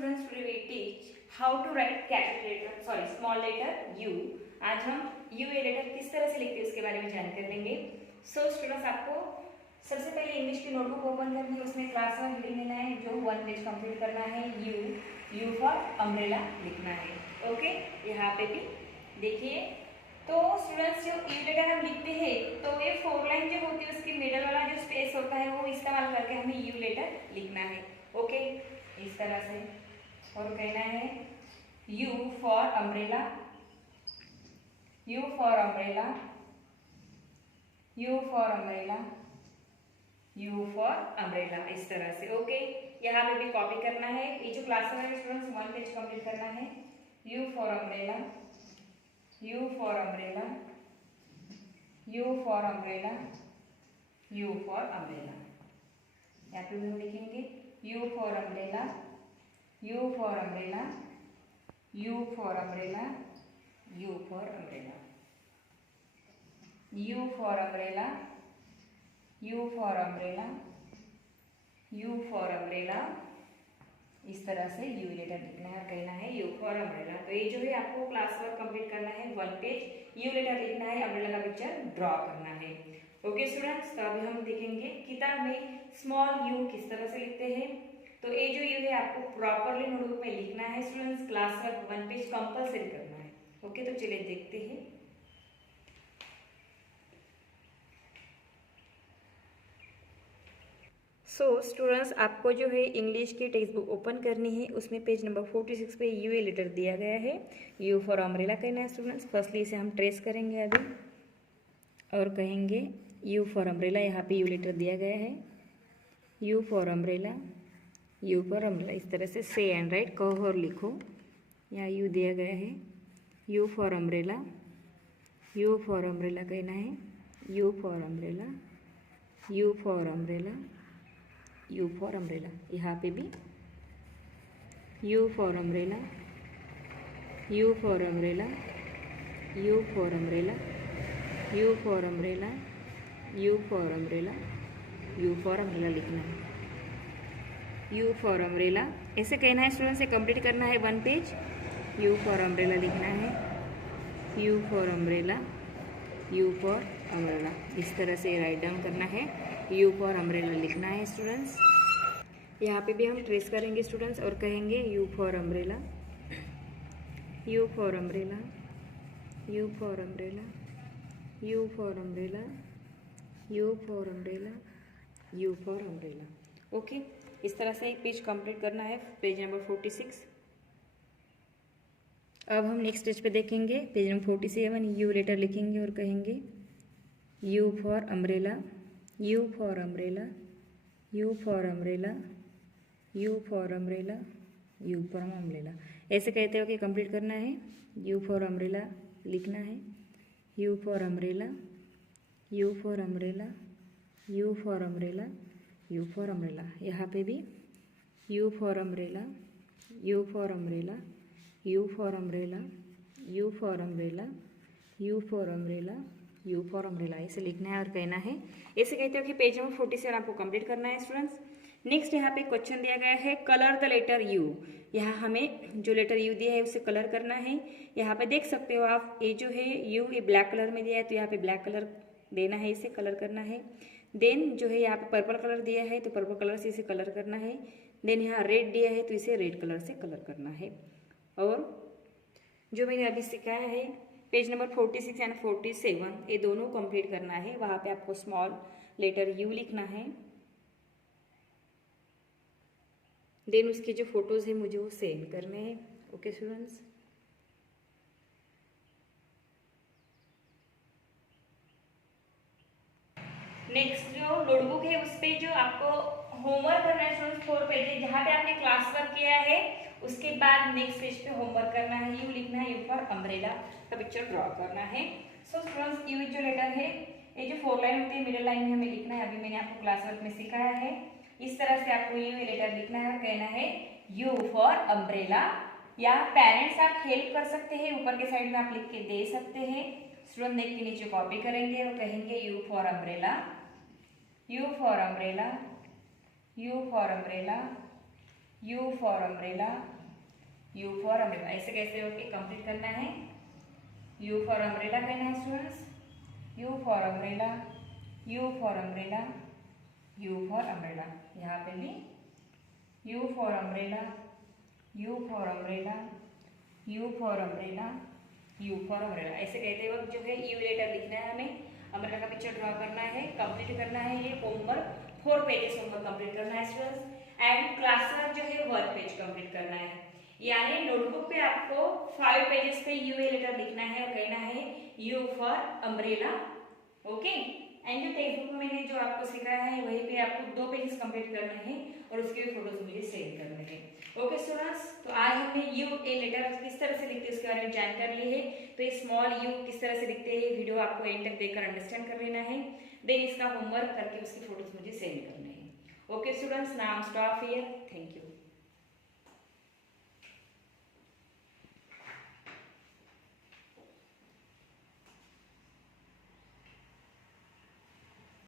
students, today we teach how to write small letter U। आज हम U a letter किस तरह से लिखते हैं उसके बारे में जानकारी लेंगे। स्टूडेंट्स, आपको सबसे पहले इंग्लिश की नोटबुक ओपन करनी है, उसमें क्लास 1 रीडिंग लेना है, जो 1 पेज कंप्लीट करना है। U फॉर अम्ब्रेला लिखना है। ओके, यहाँ पे भी देखिए। तो स्टूडेंट्स, जो यू लेटर हम लिखते हैं तो ये 4 लाइन जो होती है उसकी मिडल वाला जो स्पेस होता है वो इस्तेमाल करके हमें यू लेटर लिखना है। ओके, इस तरह से। और कहना है U for umbrella, U for umbrella, U for umbrella, U for umbrella, इस तरह से। ओके, यहाँ पे भी कॉपी करना है। ये जो क्लास में स्टूडेंट्स 1 पेज कंप्लीट करना है। U for umbrella, U for umbrella, U for umbrella, U for umbrella. यहाँ पे हम लिखेंगे U for umbrella, U for umbrella, U for umbrella, U for umbrella, U for umbrella, U for umbrella, U for umbrella, इस तरह से you later लिखना है और कहना है U फॉर अम्ब्रेला। तो ये जो है आपको क्लास वर्क कंप्लीट करना है, 1 पेज यू लेटर लिखना है, अम्ब्रेला का पिक्चर ड्रॉ करना है। ओके स्टूडेंट्स, तो अभी हम देखेंगे किताब में स्मॉल यू किस तरह से लिखते हैं। तो ये जो यू है आपको प्रॉपरली नोटबुक में लिखना है students, class work 1 page compulsory करना है। ओके, तो चलिए देखते हैं। स्टूडेंट्स, आपको जो है इंग्लिश की टेक्स्ट बुक ओपन करनी है, उसमें पेज नंबर 46 पे यू ए लेटर दिया गया है। यू फॉर अम्ब्रेला कहना है स्टूडेंट्स। फर्स्टली इसे हम ट्रेस करेंगे अभी और कहेंगे यू फॉर अम्ब्रेला। यहाँ पे यू लेटर दिया गया है, you for umbrella, you for umbrella, इस तरह से से एंड राइट कहो और लिखो। यहाँ यू दिया गया है, you for umbrella, you for umbrella कहना है, you for umbrella, you for umbrella, U for umbrella. यहाँ पे भी U for umbrella, U for umbrella, U for umbrella, U for umbrella, U for umbrella, U for umbrella लिखना है। U for umbrella ऐसे कहना है स्टूडेंट से, complete करना है 1 पेज। U फॉर अम्ब्रेला लिखना है, U for umbrella, U for umbrella, इस तरह से राइट डाउन करना है। U फॉर अम्ब्रेला लिखना है स्टूडेंट्स। यहाँ पे भी हम ट्रेस करेंगे स्टूडेंट्स और कहेंगे U for umbrella, U for umbrella, U for umbrella, U for umbrella, U for umbrella, U for umbrella. Okay, इस तरह से एक पेज कंप्लीट करना है, पेज नंबर 46। अब हम नेक्स्ट पेज पे देखेंगे, पेज नंबर 47। यू लेटर लिखेंगे और कहेंगे U for umbrella, U for umbrella, U for umbrella, U for umbrella, U for umbrella, ऐसे कहते हो कि कंप्लीट करना है। U फॉर अम्ब्रेला लिखना है, U for umbrella, U for umbrella, U for umbrella, U for umbrella. यहाँ पे भी U for umbrella, U for umbrella, U for umbrella, U for umbrella, U for umbrella, U for umbrella, ऐसे लिखना है और कहना है। ऐसे कहते हो कि पेज नंबर 47 आपको कंप्लीट करना है स्टूडेंट्स। नेक्स्ट यहाँ पे क्वेश्चन दिया गया है, कलर द लेटर U। यहाँ हमें जो लेटर U दिया है उसे कलर करना है। यहाँ पे देख सकते हो आप, ये जो है U ये ब्लैक कलर में दिया है, तो यहाँ पे ब्लैक कलर देना है, इसे कलर करना है। देन जो है यहाँ पे पर्पल कलर दिया है, तो पर्पल कलर से इसे कलर करना है। देन यहाँ रेड दिया है, तो इसे रेड कलर से कलर करना है। और जो मैंने अभी सिखाया है पेज नंबर 46 एंड 47, ये दोनों कंप्लीट करना है। वहाँ पे आपको स्मॉल लेटर U लिखना है। देन उसके जो फोटोज है मुझे वो सेंड करने हैं। ओके स्टूडेंट्स, नेक्स्ट जो नोटबुक है उस पे जो आपको होमवर्क करना है स्टूडेंट्स, 4 पेज, जहाँ पे आपने क्लास वर्क किया है उसके बाद नेक्स्ट पेज पे होमवर्क करना है। U लिखना है, U फॉर अम्ब्रेला का पिक्चर ड्रॉ करना है। स्टूडेंट्स, U जो लेटर है, ये जो 4 लाइन होती है मिडिल लाइन में हमें लिखना है। अभी मैंने आपको क्लास वर्क में सिखाया है, इस तरह से आपको U लेटर लिखना है और कहना है U फॉर अम्ब्रेला। या पेरेंट्स आप हेल्प कर सकते हैं, ऊपर के साइड में आप लिख के दे सकते हैं। स्टूडेंट देख के नीचे कॉपी करेंगे और कहेंगे U for umbrella, U for umbrella, U for umbrella, you for umbrella, you for umbrella, ऐसे कैसे होके कंप्लीट करना है। यू फॉर अम्ब्रेला कहना है students, you for umbrella, you for umbrella, you for umbrella, यहाँ पे भी you for umbrella, you for umbrella, you for umbrella, you for umbrella, ऐसे कहते वक्त जो है यू लेटर लिखना है हमें, अम्ब्रेला का पिक्चर ड्रॉ करना है, कंप्लीट करना है। ये होमवर्क 4 पेजेस होमवर्क कंप्लीट करना है स्टूडेंट्स, एंड क्लास वर्क जो है 1 पेज कंप्लीट करना है। यानी नोटबुक पे आपको 5 पेजेस पे यू लेटर लिखना है और कहना है you for umbrella, okay. And जो टेक्स्ट बुक में मैंने जो आपको सिखाया है वहीं पे आपको 2 पेजेस कंप्लीट करने हैं और उसके भी फोटोज मुझे सेंड करने हैं, ओके स्टूडेंट्स। तो आज हमने यू ए लेटर किस तरह से लिखते हैं उसके बारे में जानकारी ली है। तो ये स्मॉल यू किस तरह से लिखते हैं वीडियो आपको एंड तक देखकर अंडरस्टैंड कर लेना है, देन इसका होमवर्क करके उसकी फोटोज मुझे सेंड करने हैं, okay students. Now stop here, thank you.